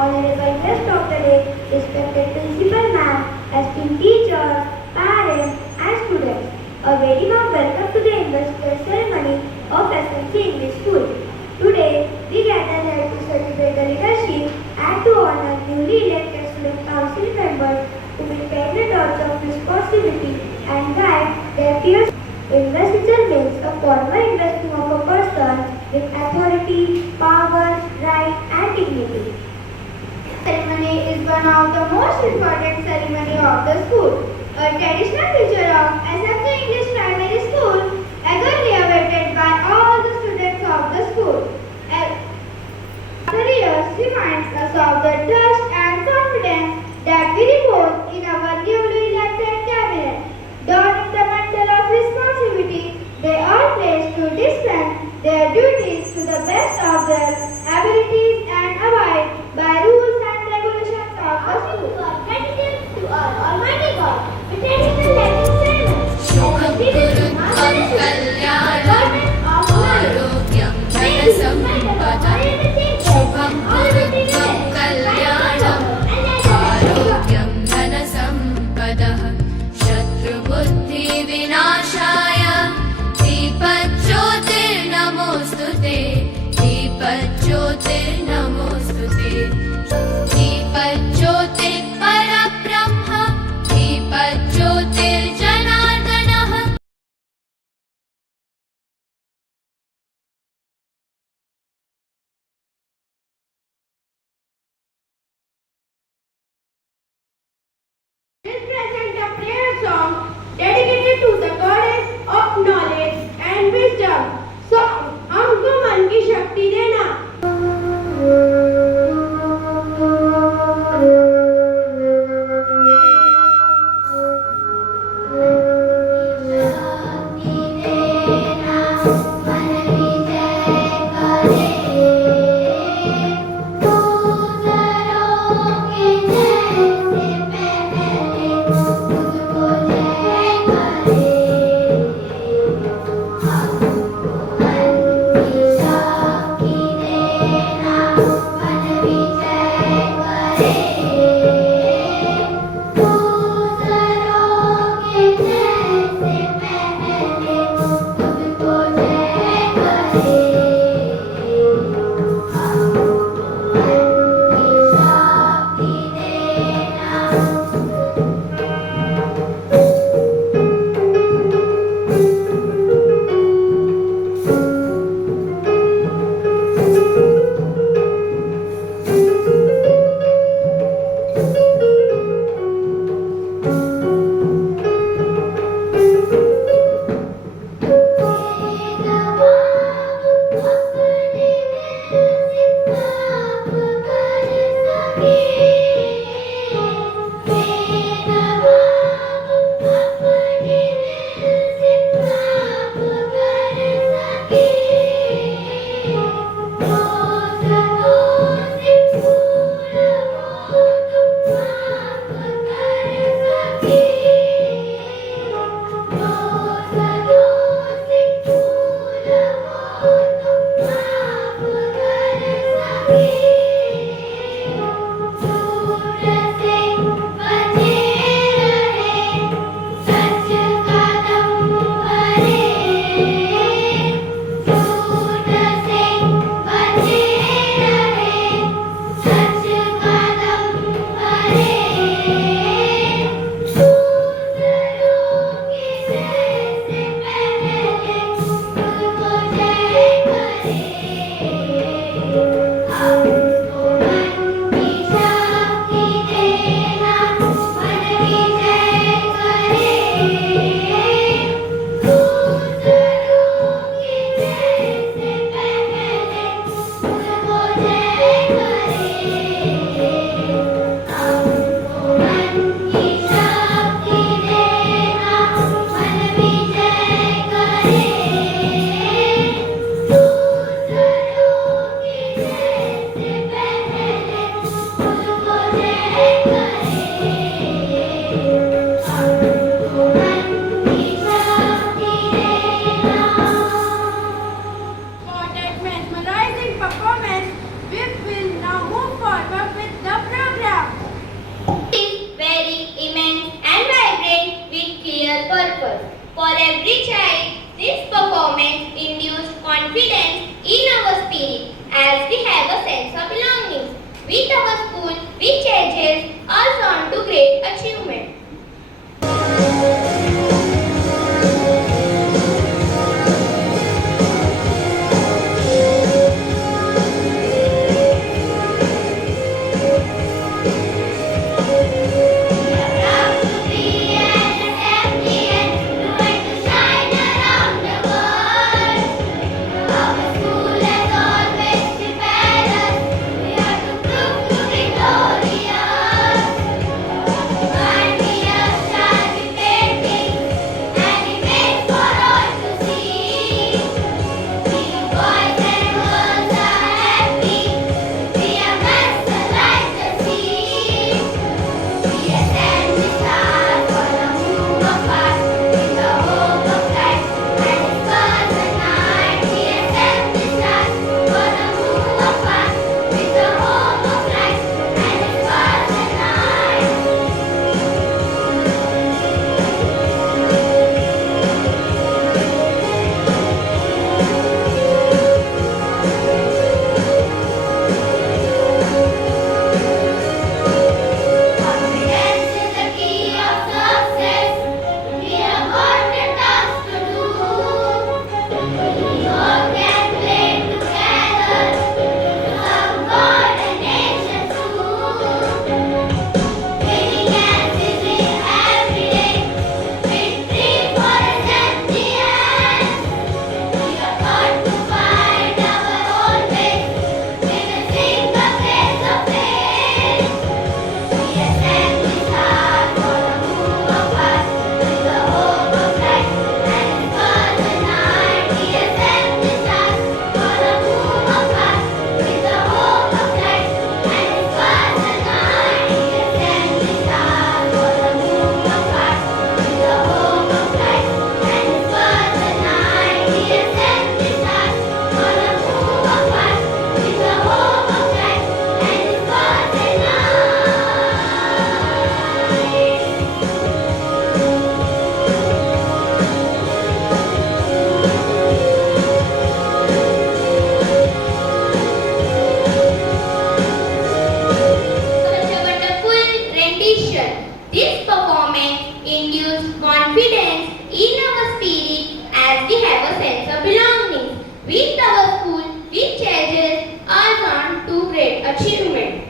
honorable guest of the day, respected principal ma'am, esteemed teachers, parents, and students. A very warm welcome to the investiture ceremony of SMC English School. Today, we gather here to celebrate the leadership and to honor newly elected student council members who will bear the torch of responsibility and guide their peers. Investiture means a formal investing of a person with authority, power, right, and dignity. Ceremony is one of the most important ceremony of the school. A traditional feature of SMC English Primary School, eagerly awaited by all the students of the school. After years reminds us of the trust and confidence that we repose in our newly elected cabinet. Donning the mantle of responsibility, they are placed to dispense their duties to the best of their abilities and abide by rules and regulations of the school. Gratitude to our Almighty God. We take the lesson sermon. शुभं कुरुतं कल्याणं आरोग्यं धनसम्पदः शुभं कुरुतं कल्याणं आरोग्यं धनसम्पदः शत्रुबुद्धिविनाशाय दीपज्योतिर्नमोऽस्तुते दीपज्योतिर्नमोऽस्तुते दीपज्योतिः परब्रह्म दीपज्योतिर्जनार्दनः This present a prayer song dedicated to the goddess of knowledge and wisdom. Song हमको मन की शक्ति देना. performance, we will now move forward with proud to be an FGN, going to shine around the world. Our school has always prepared us. We are to prove to be glorious. One year shall be painting, and image for all to see. We boys and girls are happy. We are master like the sea. We ascend the stars for the moon of us, with the hope of life and its birth and night. We ascend the stars for the moon of us, with the hope of life and its birth and night. Confidence is the key of success. We have got a task to do. We all can play together to serve God and nation too. Winning and winning every day. Victory for us champions. We are taught to find our own way with a single face of faith. We ascend the stars for the moon of us, with the hope of life and its birth and night. We ascend the stars for the moon of us, with the hope of life and its birth and night. We ascend the stars for the moon of us, with the hope of life and its birth and night. We ascend the stars for the moon of us, with the hope of life and its birth and night. Such a wonderful rendition. This performance induced confidence in our spirit as we have a sense of belonging. With our school, we cherish our on to great achievement.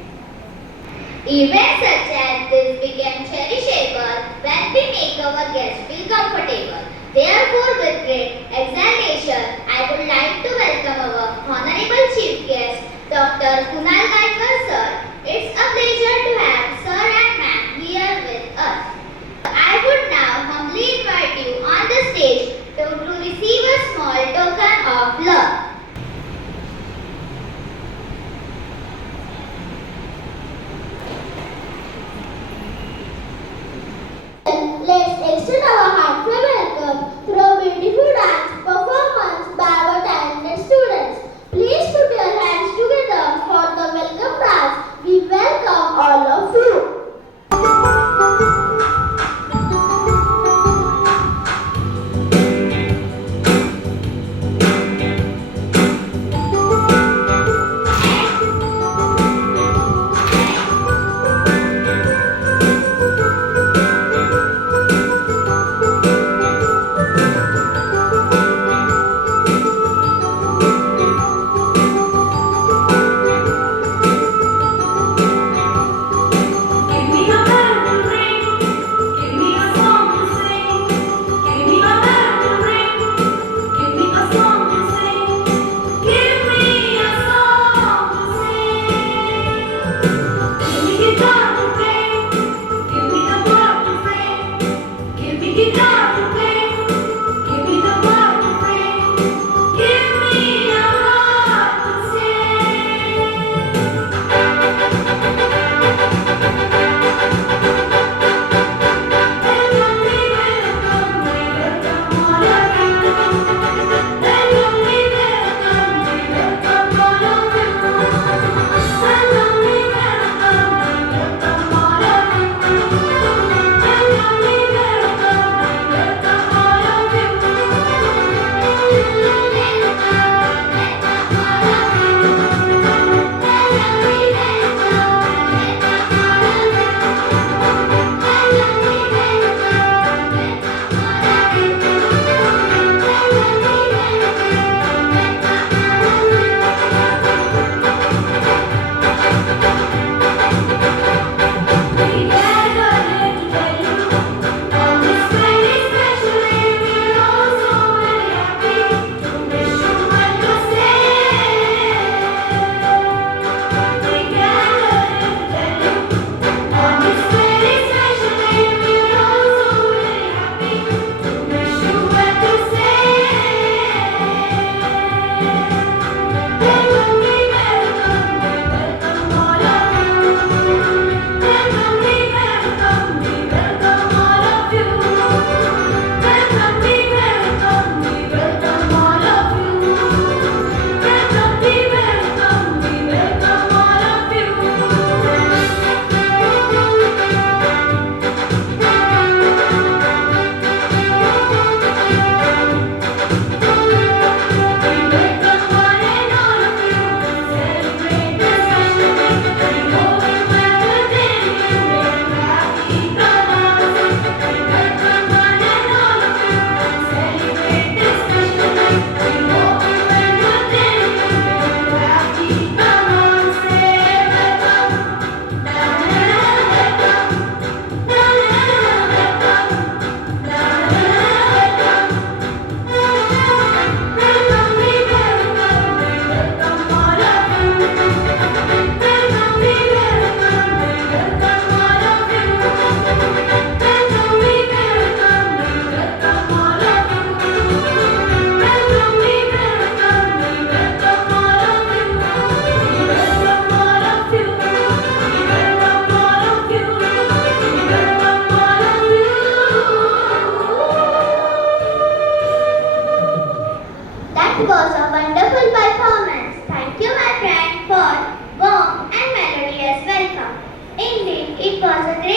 Events such as this become cherishable when we make our guests feel comfortable. Therefore, with great exaltation, I would like to welcome our Honorable Chief Guest, Dr. Kunal Gaikwad Sir. It's a pleasure to have Sir and Ma'am here with us. I would now humbly invite you on the stage to receive a small token of love. Let's extend our heartfelt welcome through a beautiful dance performance by our talented students. Please put your hands together for the welcome dance. We welcome all of you.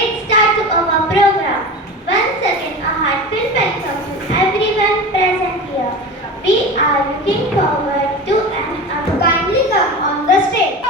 great start to our program. Once again, a heartfelt welcome to everyone present here. We are looking forward to and kindly come on the stage.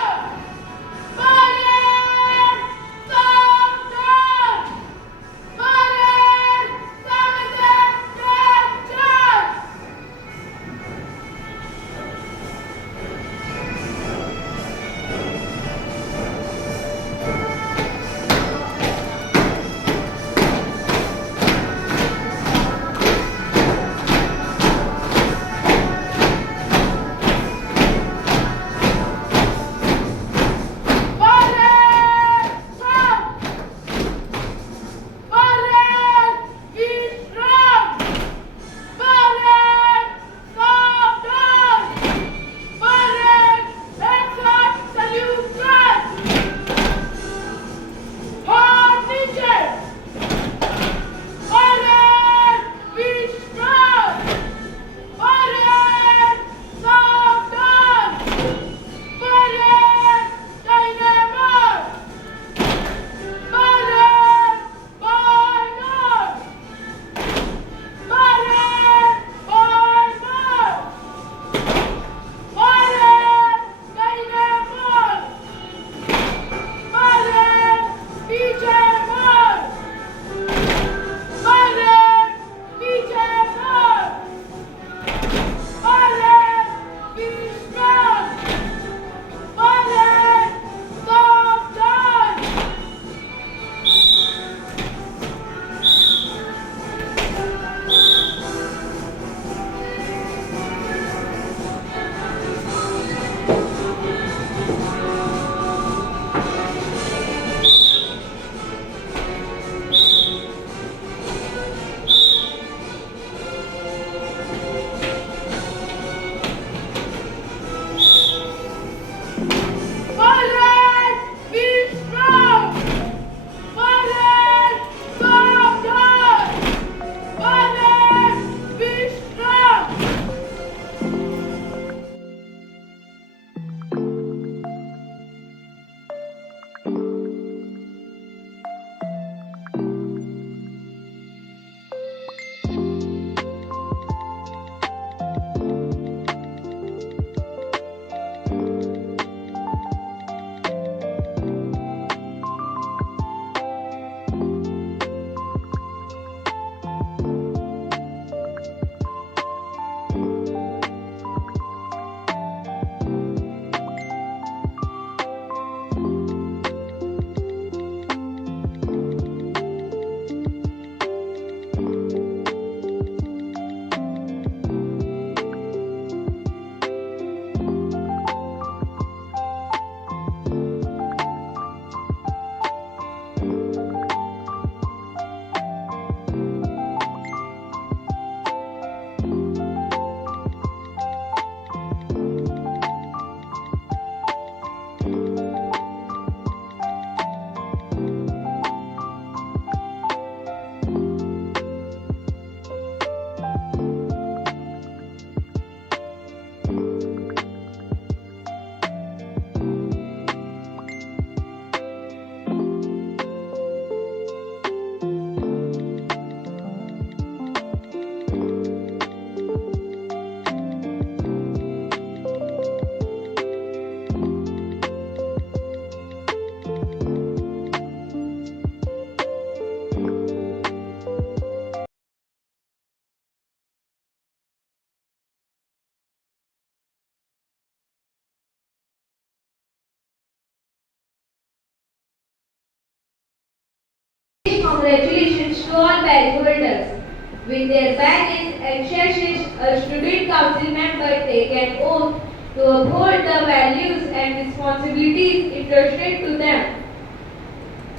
Congratulations to all badge holders. With their badges and sashes, a student council member take an oath to uphold the values and responsibilities entrusted to them.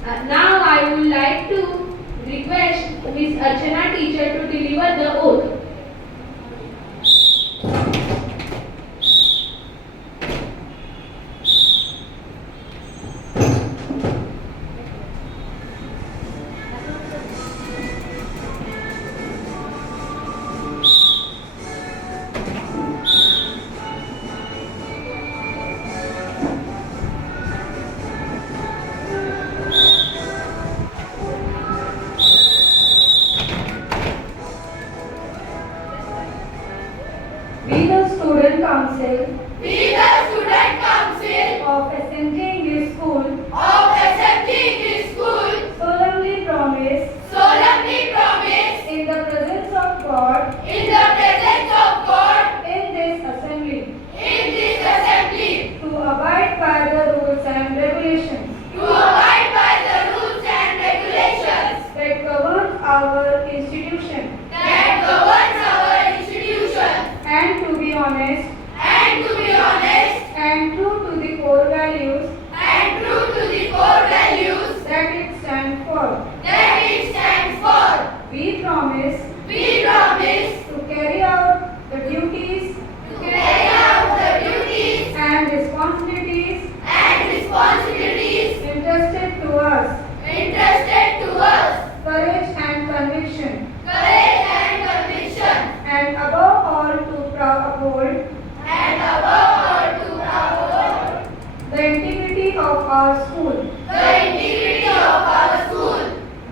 Now I would like to request Miss Archana teacher to deliver the oath. Council we the Student Council of SMG English School of SMG English School solemnly promise in the presence of God in this assembly to abide by the rules and regulations to abide by the rules and regulations that govern our institution that governs our institution and to be honest and to be honest and true to the core values and true to the core values that it stands for. that it stands for. We promise We promise to carry out the duties to carry out the duties and responsibilities and responsibilities entrusted to us, entrusted to us, courage and conviction, courage and conviction, and above all to uphold and above all to uphold the integrity of our school. the integrity of our school.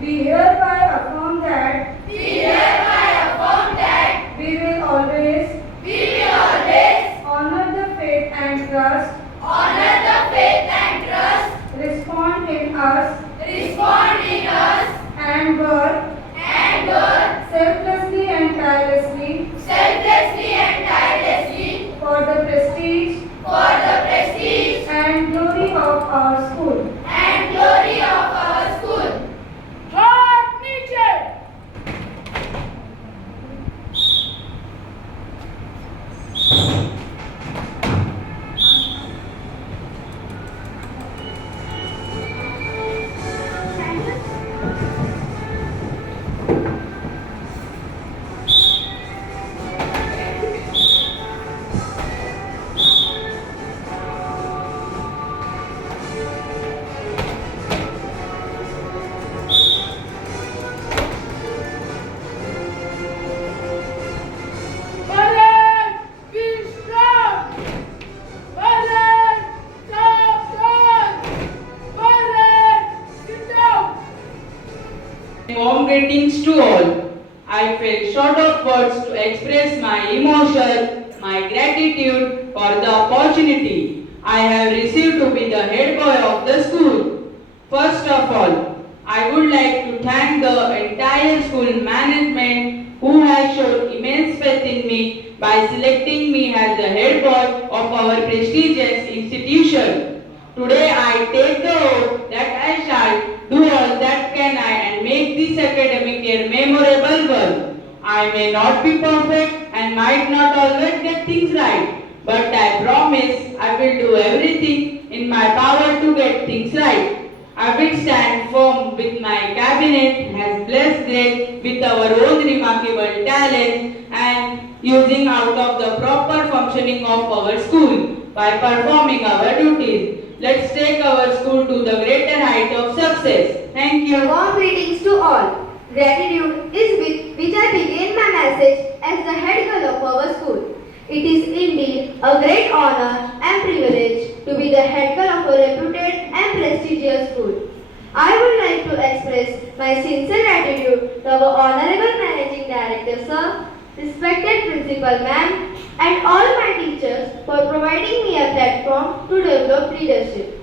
We hereby affirm that We hereby affirm that we will always honor the faith and trust honor the faith and trust respond in us respond in us and work and work selflessly and tirelessly selflessly and tirelessly for the prestige for the prestige and glory of our school. and glory of our school. हाथ नीचे. Balance, be strong. Balance, stop, turn. Balance, sit down. Warm greetings to all. I feel short of words to express my emotion, my gratitude for the opportunity I have received to be the head boy of the school. First of all, I would like to thank the entire school management who has shown immense faith in me by selecting me as the head boy of our prestigious institution. Today I take the oath that I shall do all that can I and make this academic year memorable one. I may not be perfect and might not always get things right, but I promise I will do everything in my power to get things right. I will stand firm with my cabinet has blessed great with our own remarkable talent and using out of the proper functioning of our school by performing our duties. Let's take our school to the greater height of success. Thank you. Warm greetings to all. Gratitude is with which I begin my message as the head girl of our school. It is indeed a great honor and privilege to be the head girl of a reputed and prestigious school. I would like to express my sincere gratitude to our Honorable Managing Director, Sir, respected Principal Ma'am, and all my teachers for providing me a platform to develop leadership.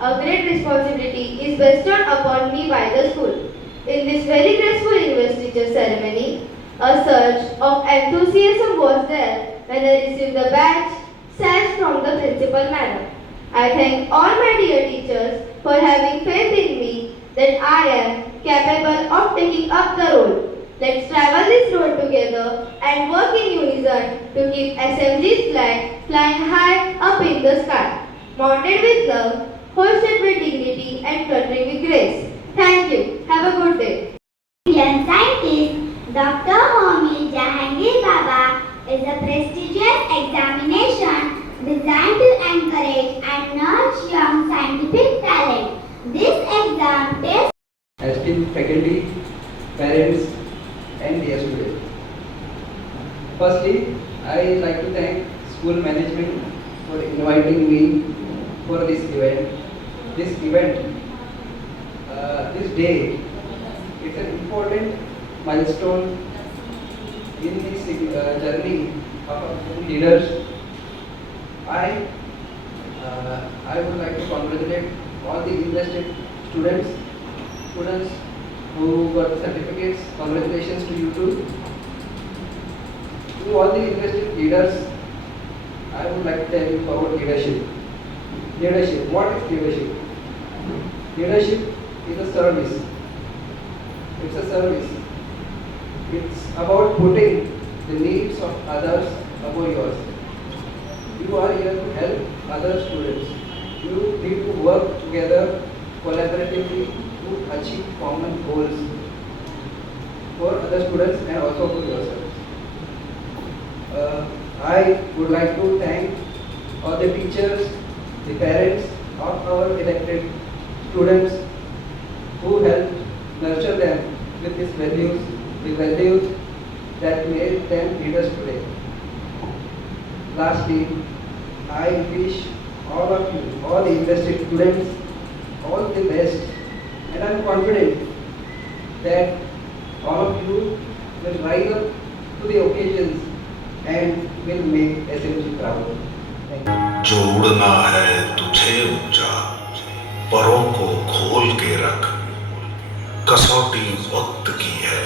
A great responsibility is bestowed upon me by the school. In this very graceful investiture ceremony, a surge of enthusiasm was there when I received the badge sash from the principal madam. I thank all my dear teachers for having faith in me that I am capable of taking up the role. Let's travel this road together and work in unison to keep SMG's flag flying high up in the sky, mounted with love, hoisted with dignity and fluttering with grace. Thank you. Have a good day. Indian scientist Dr. Homi Jahangir Baba is a prestigious examination designed to encourage and nurture young scientific talent. This exam tests esteemed faculty, parents, and dear students. Firstly, I would like to thank school management for inviting me for this event. This day, it's an important milestone in this journey of leaders I I would like to congratulate all the interested students who got certificates. Congratulations to you too. To all the interested leaders, I would like to tell you about leadership. Leadership. What is leadership? Leadership is a service. It's a service. It's about putting the needs of others above yours. You are here to help other students. You need to work together collaboratively to achieve common goals for other students and also for yourselves. I would like to thank all the teachers, the parents of our elected students who helped nurture them with these values, the values that made them leaders today. Lastly, I wish all of you, all the interested students, all the best, and I am confident that all of you will rise up to the occasions and will make SMG proud. Thank you. जो उड़ना है तुझे ऊंचा, परों को खोल के रख, कसौटी वक्त की है,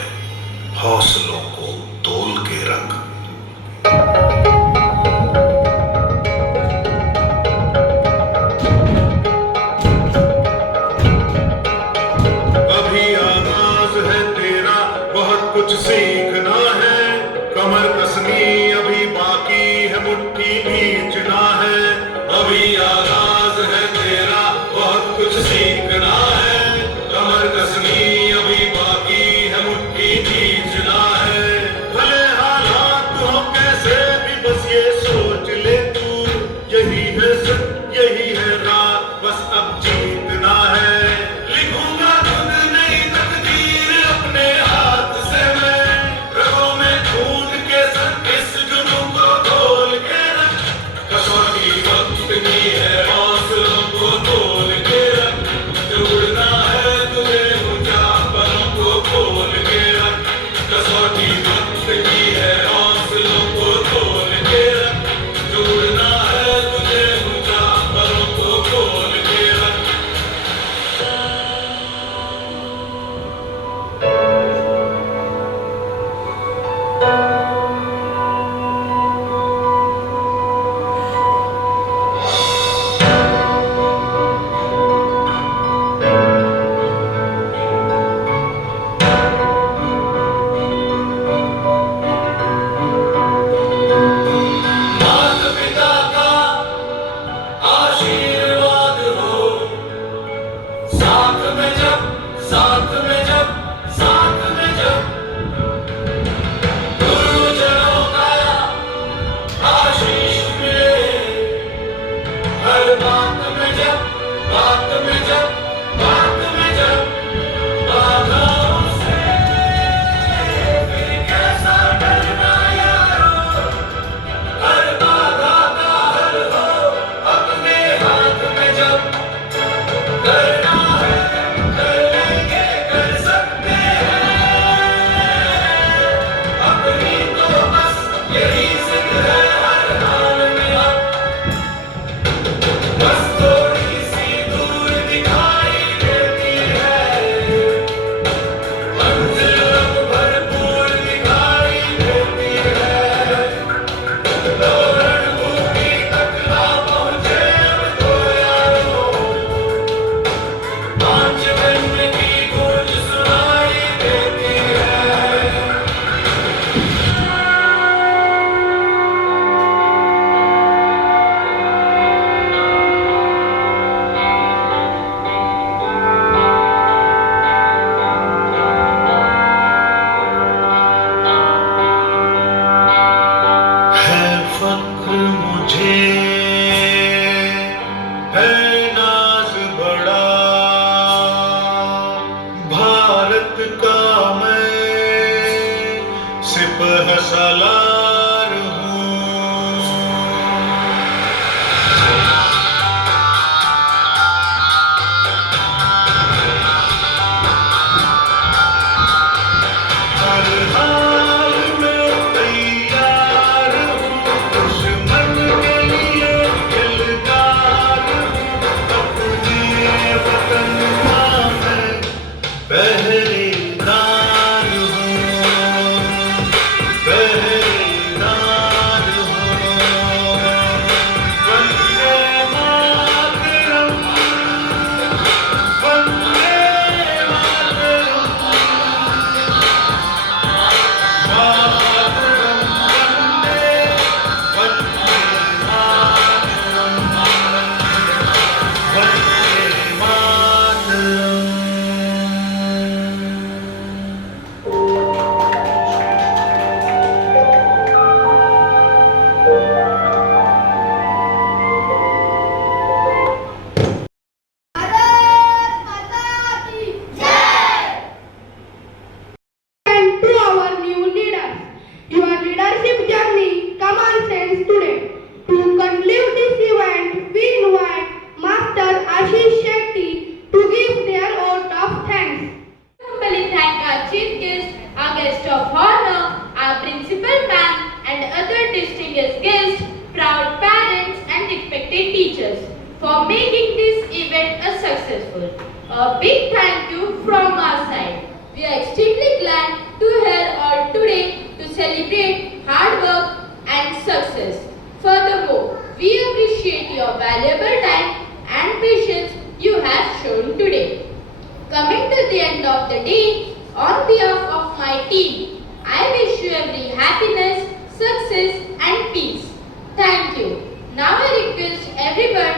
हौसलों को तोल के रख। अभी आगाज है तेरा, बहुत कुछ सीखना है, कमर कसनी अभी बाकी है, मुट्ठी खींचना है। अभी आगाज है तेरा, बहुत कुछ सीखना है, कमर कसनी अभी बाकी है, मुट्ठी खींचना है। भले हालात हो कैसे भी बस ये सोच ले तू, यही है सच यही है राह, बस अब जीतना है। लिखूंगा खुद नई तकदीर अपने हाथ से मैं, रगों में खून के संग इस जुनून को खोल के रख। कसौटी वक्त की है, हौसलों को तोल के रख। उड़ना है तुझे ऊंचा, परों को खोल के रख। कसौटी वक्त की है, हौसलों को तोल के रख। उड़ना है तुझे ऊंचा, परों को खोल के रख। माता पिता का आशीर्वाद हो, साथ में जब साथ में जब साथ में जब, गुरुजनों का आशीष मिले, हर बात में जब बात में जब बात में जब, बाधाओं से फिर कैसा डरना यारो, हर बाधा का हल हो अपने हाथ में जब। करना है कर लेंगे कर सकते हैं, अपनी तो बस यही जिद है हर हाल में अब। बस थोड़ी सी दूर दिखाई देती है, मंजिल अब भरपूर दिखाई देती है। दौड़ भूमि तक ना पहुंचे अब तो यारो, 5 मिनट की गूंज सुनाई देती है। है फख्र मुझे, है नाज बड़ा, भारत का मैं सिपह सालार हूँ। हर हाल में तैयार हूँ, दुश्मन के लिए पहरेदार हो, पहरेदार हो। वंदे मातरम, वंदे मातरम, मातरम वंदे, Vande Mataram, Vande Mataram. And to our new leaders, your leadership journey commences today. To conclude this event, we invite Master Ashish Shetty to give their vote of thanks. Humbly thank our chief guest, our guest of honor, our principal ma'am, and other distinguished guests, proud parents, and respected teachers for making this event a successful. A big thank you from our side. We are extremely glad to here all today to celebrate hard work and success. Furthermore, we appreciate your valuable time and patience you have shown today. Coming to the end of the day, on behalf of my team, I wish you every happiness, success and peace. Thank you. Now I request everyone